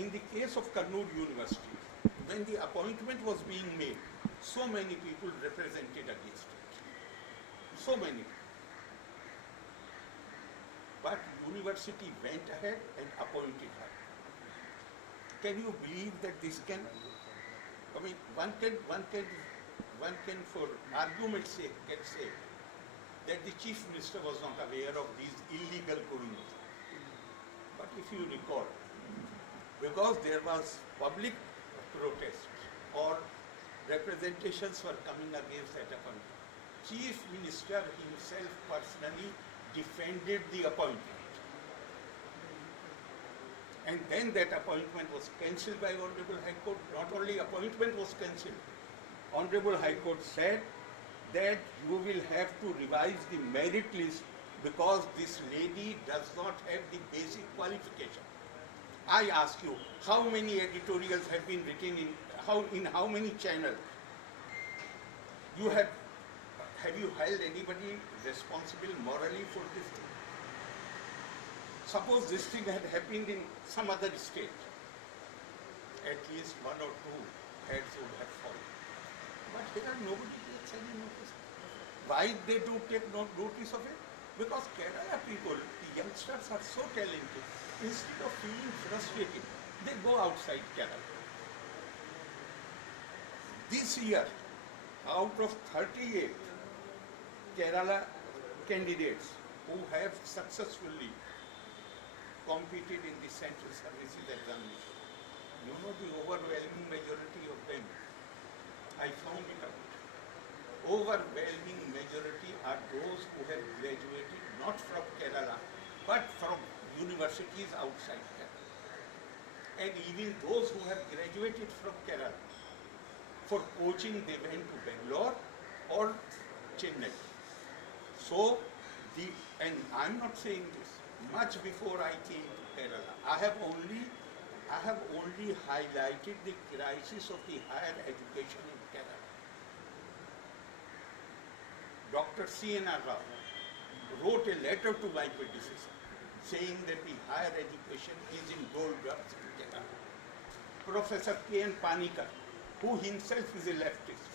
in the case of Kannur University, when the appointment was being made, so many people represented against it. So many. But university went ahead and appointed her. Can you believe that this can, I mean, one can for argument's sake can say that the chief minister was not aware of these illegal goings. But if you recall, because there was public protest or representations were coming against that appointment, chief minister himself personally defended the appointment. And then that appointment was cancelled by Honorable High Court. Not only appointment was cancelled, Honorable High Court said that you will have to revise the merit list because this lady does not have the basic qualification. I ask you, how many editorials have been written in how many channels? Have you held anybody responsible morally for this thing? Suppose this thing had happened in some other state, at least one or two heads would have fallen. But here nobody takes any notice. Why they do take no notice of it? Because Kerala people, the youngsters are so talented, instead of feeling frustrated, they go outside Kerala. This year, out of 38 Kerala candidates who have successfully competed in the central services examination, you know the overwhelming majority of them, I found it out. Overwhelming majority are those who have graduated not from Kerala, but from universities outside Kerala. And even those who have graduated from Kerala, for coaching they went to Bangalore or Chennai. So, and I'm not saying this, much before I came to Kerala, I have only highlighted the crisis of the higher education in Kerala. Dr. C.N.R. Rao wrote a letter to my predecessor saying that the higher education is in doldrums in Kerala. Professor K.N. Panikkar, who himself is a leftist,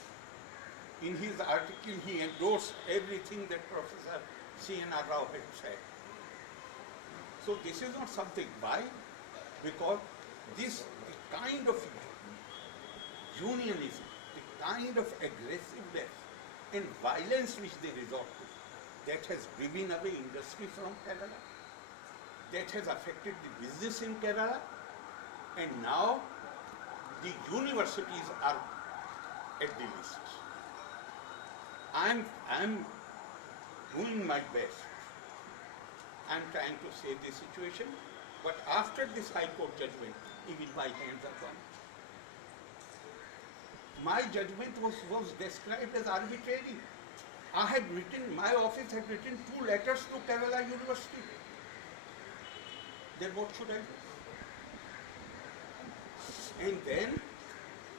in his article he endorsed everything that Professor C.N.R. Rao had said. So this is not something. Why? Because the kind of unionism, the kind of aggressiveness and violence which they resort to, that has driven away industry from Kerala, that has affected the business in Kerala, and now the universities are at the list. I'm doing my best. I'm trying to save the situation, but after this High Court judgment, even my hands are gone. My judgment was described as arbitrary. My office had written 2 letters to Kerala University. Then what should I do? And then,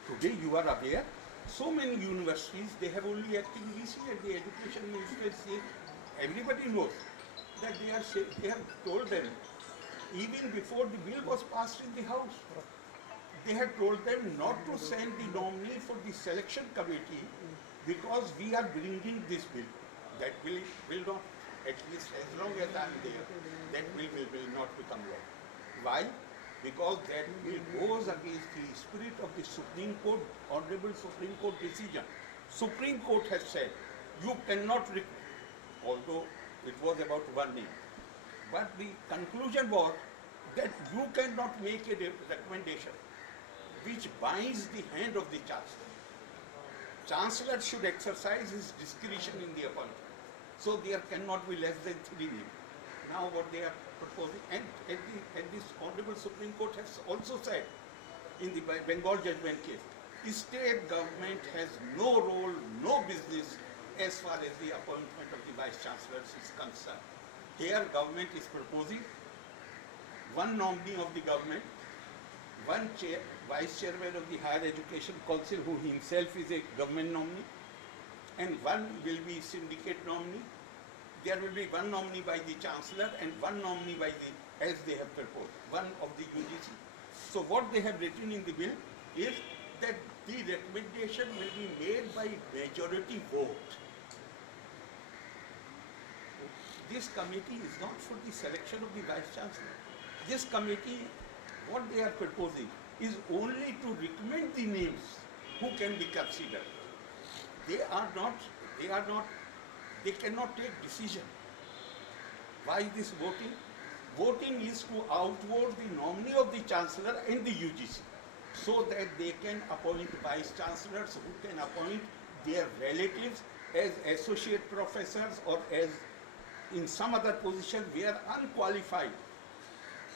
today you are aware, so many universities, they have only acting VC and the education minister says, everybody knows that they have told them, even before the bill was passed in the House, they had told them not to send the nominee for the selection committee because we are bringing this bill. That bill will not, at least as long as I am there, that bill will not become law. Why? Because that bill goes against the spirit of the Supreme Court, Honorable Supreme Court decision. Supreme Court has said, you cannot, although it was about one name, but the conclusion was that you cannot make a recommendation which binds the hand of the Chancellor. Chancellor should exercise his discretion in the appointment. So there cannot be less than 3 names. Now what they are proposing, and this Honorable Supreme Court has also said in the Bengal judgment case, state government has no role, no business as far as the appointment of the Vice Chancellors is concerned. Here government is proposing one nominee of the government, one Vice Chairman of the Higher Education Council who himself is a government nominee, and one will be syndicate nominee. There will be one nominee by the Chancellor and one nominee by the, as they have proposed, one of the UGC. So what they have written in the bill is that the recommendation will be made by majority vote. This committee is not for the selection of the Vice Chancellor. This committee, what they are proposing is only to recommend the names who can be considered. They cannot take decision. Why this voting? Voting is to outvote the nominee of the Chancellor and the UGC, so that they can appoint Vice Chancellors who can appoint their relatives as associate professors or as in some other position where unqualified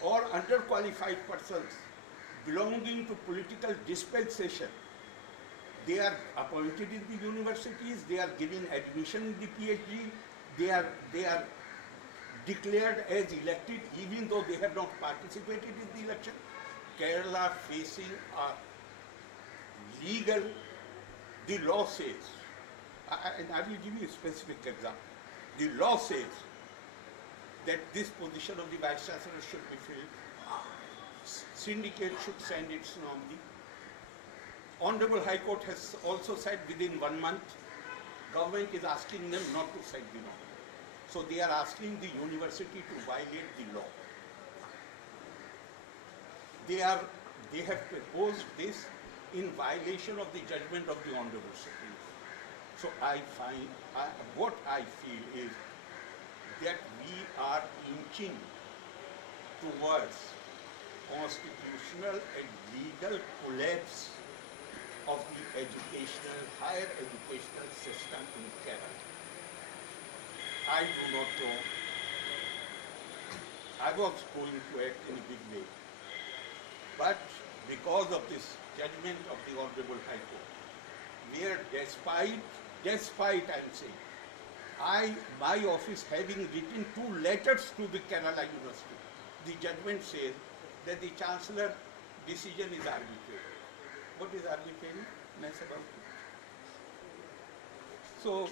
or underqualified persons belonging to political dispensation. They are appointed in the universities, they are given admission in the PhD, they are declared as elected even though they have not participated in the election. Kerala facing a legal, the law says, and I will give you a specific example. The law says that this position of the Vice Chancellor should be filled. Syndicate should send its nominee. Honorable High Court has also said within 1 month, government is asking them not to send the nominee. So they are asking the university to violate the law. They have proposed this in violation of the judgment of the Honorable Supreme Court. So what I feel is that we are inching towards constitutional and legal collapse of the higher educational system in Kerala. I do not know. I was going to act in a big way. But because of this judgment of the Honorable High Court, where despite I'm saying, my office having written 2 letters to the Kerala University, the judgment says that the Chancellor decision is arbitrary. What is arbitrary? Mess about it. So,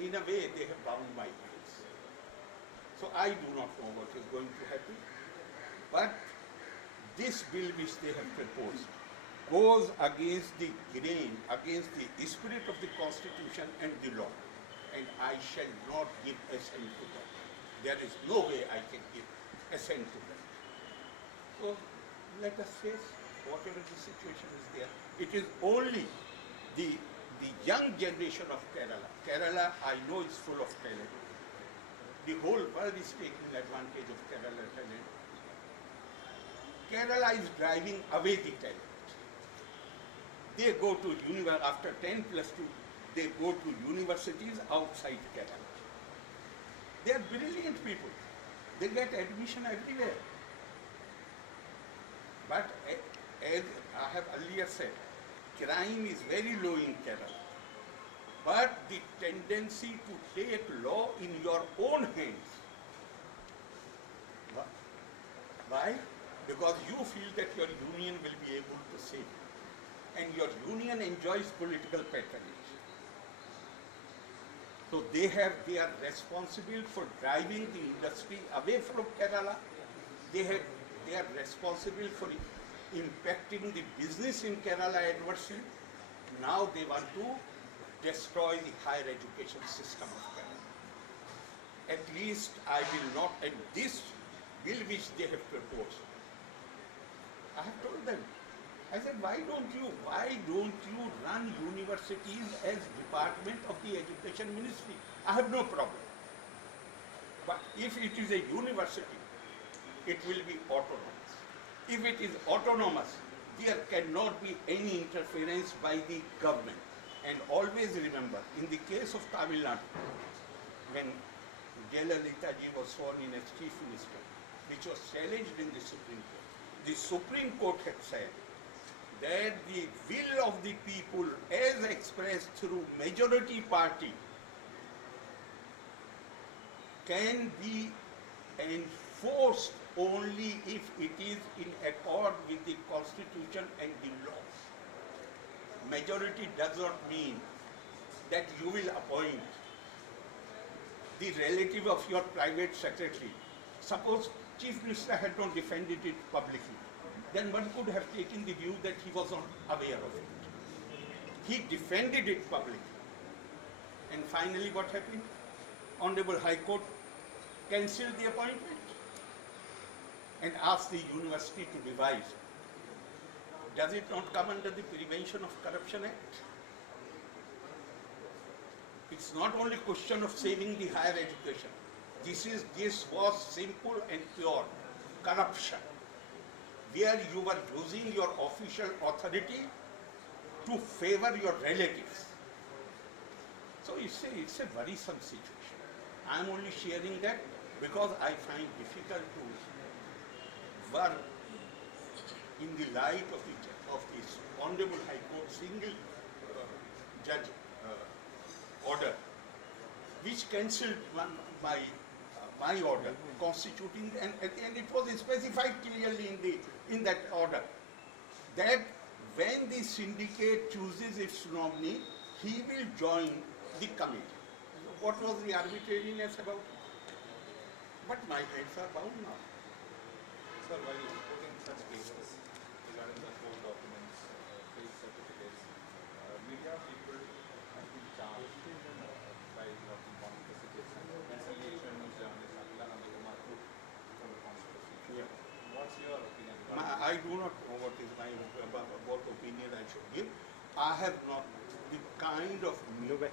in a way, they have bound my hands. So I do not know what is going to happen. But this bill which they have proposed goes against the grain, against the spirit of the Constitution and the law. And I shall not give assent to that. There is no way I can give assent to that. So let us face whatever the situation is there. It is only the young generation of Kerala. Kerala, I know, is full of talent. The whole world is taking advantage of Kerala talent. Kerala is driving away the talent. They go to after 10+2, they go to universities outside Kerala. They are brilliant people. They get admission everywhere. But as I have earlier said, crime is very low in Kerala. But the tendency to take law in your own hands. Why? Because you feel that your union will be able to save you. And your union enjoys political patronage. So they are responsible for driving the industry away from Kerala. They are responsible for impacting the business in Kerala adversely. Now they want to destroy the higher education system of Kerala. At least I will not, and this bill which they have proposed, I have told them, I said, why don't you run universities as department of the Education Ministry? I have no problem. But if it is a university, it will be autonomous. If it is autonomous, there cannot be any interference by the government. And always remember, in the case of Tamil Nadu, when Jayalalitha ji was sworn in as Chief Minister, which was challenged in the Supreme Court had said that the will of the people as expressed through majority party can be enforced only if it is in accord with the Constitution and the laws. Majority does not mean that you will appoint the relative of your private secretary. Suppose Chief Minister had not defended it publicly. then one could have taken the view that he was not aware of it. He defended it publicly. And finally what happened? Honorable High Court cancelled the appointment and asked the university to revise. Does it not come under the Prevention of Corruption Act? It's not only a question of saving the higher education. This was simple and pure corruption, where you were using your official authority to favor your relatives. So it's a worrisome situation. I'm only sharing that because I find difficult to work in the light of this Honorable High Court single judge order, which cancelled my order, constituting, and it was specified clearly in that order that when the syndicate chooses its nominee, he will join the committee. What was the arbitrariness about it? But my hands are bound now. Sir, while reporting such cases regarding the court documents, fake certificates, media people have been charged by working conspiracies and reconciliation journalist Akila Nandkumar from the conspiracy. Yeah. What's your opinion? I do not know what is my what opinion I should give. I have not the kind of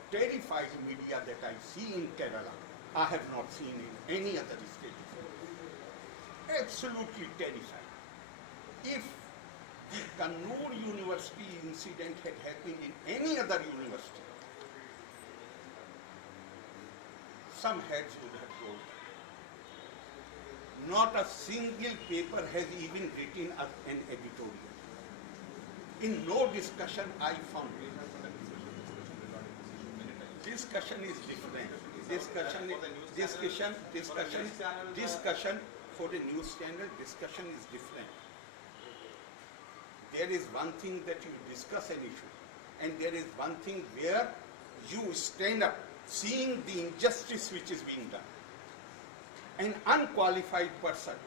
terrified media that I see in Kerala. I have not seen in any other state. Absolutely terrified. If the Kannur University incident had happened in any other university, some heads would have rolled. Not a single paper has even written an editorial. In no discussion I found it. Discussion is different. Discussion for the news channel, discussion is different. There is one thing that you discuss an issue, and there is one thing where you stand up seeing the injustice which is being done. An unqualified person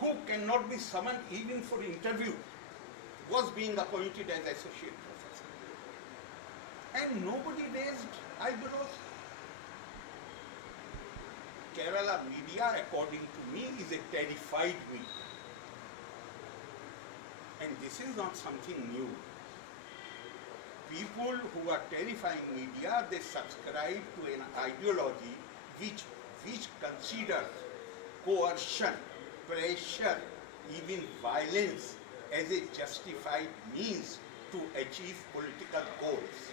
who cannot be summoned even for interview was being appointed as associate professor. And nobody raised eyebrows. Kerala media, according to me, is a terrified media. And this is not something new. People who are terrifying media, they subscribe to an ideology which considers coercion, pressure, even violence as a justified means to achieve political goals.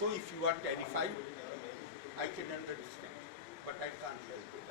So if you are terrified, I can understand, but I can't help it.